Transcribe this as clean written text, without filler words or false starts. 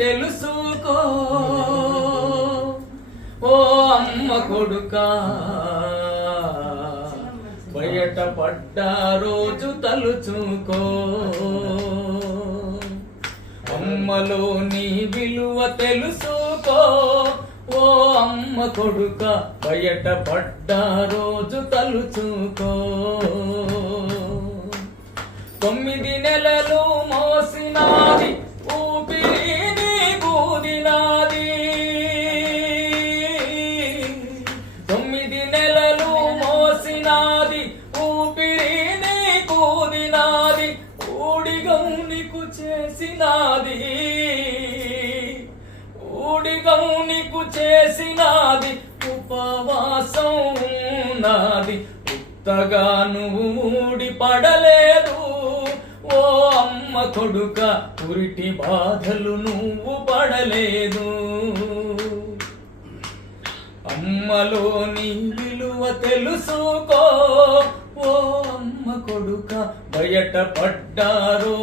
తెలుసుకో ఓ అమ్మ కొడుకా, బయట పడ్డ రోజు తలుచుకో. అమ్మలోని విలువ తెలుసుకో ఓ అమ్మ కొడుక, బయట పడ్డ రోజు తలుచుకో. 9 నెలలు మోసినాది ఊపిరి నీకూదినాది, 9 నెలలు మోసినాది ఊపిరి నీకూదినాది, ఊడిగం నీకు చేసినాది, ఊడిగం నీకు చేసినాది, ఉపవాసం నాది, ఉత్తగా నువ్వు ఊడి పడలేదు ఓ అమ్మ కొడుక, పురిటి బాధలు నువ్వు పడలేదు. అమ్మలోని విలువ తెలుసుకో ఓ అమ్మ కొడుక, బయట పడ్డారో